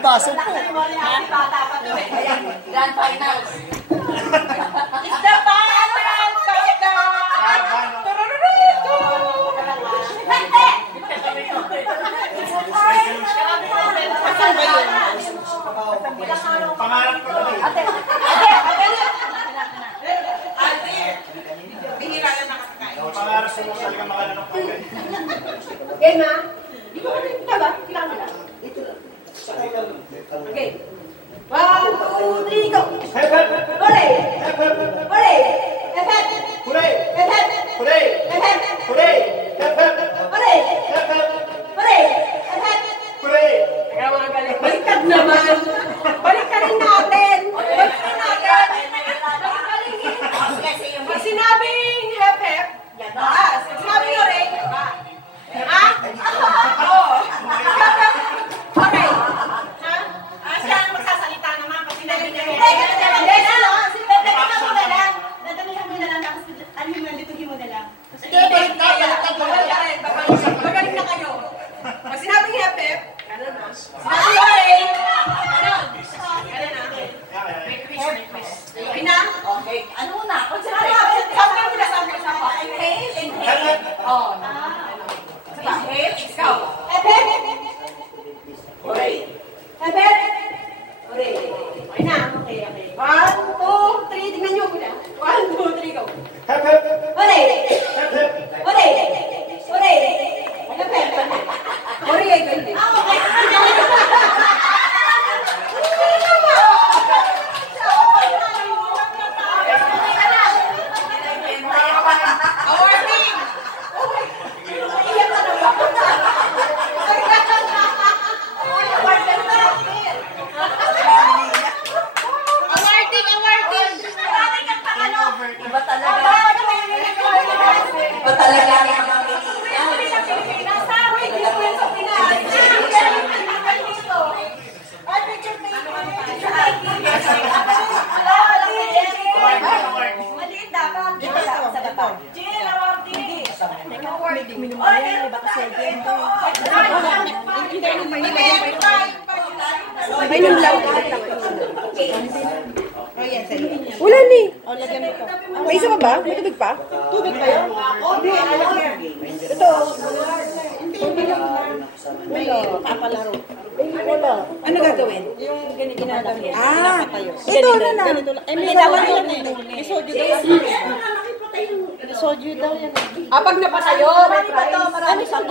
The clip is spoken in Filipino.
Baso po. Grand finals. Isda pa! Asan ba yun? Pangarap ko na yun. Ate! Bihira na nakakain. Pangarap ko talaga makalanok ko yun. Game ha? Di ba ka ba? Kailangan na. Okay. 1, 2, 3, go! Hooray! Hooray! Hooray! Hooray! Hooray! Hooray! Hooray! Hooray! Baliktad naman! Baliktarin natin! Baliktarin natin! Pag sinabing hep-hep, taas. Pag sinabing hooray, ha? Oo. hindi. Awarding! Awarding! Awarding! Iba talaga. Iba talaga ni Ma'am Award. Wala ni. May isa pa ba? May tubig pa? Tubig ba yun? Ito. May papalaro. Wala. Ano gagawin? Yung ginagawa niya. Ah, Pinapatayo. ito na na. Ganito lang. Eh, may dawan yun eh. May soju daw yan. Soju daw yan. Ah, pag napatayo, Ano sa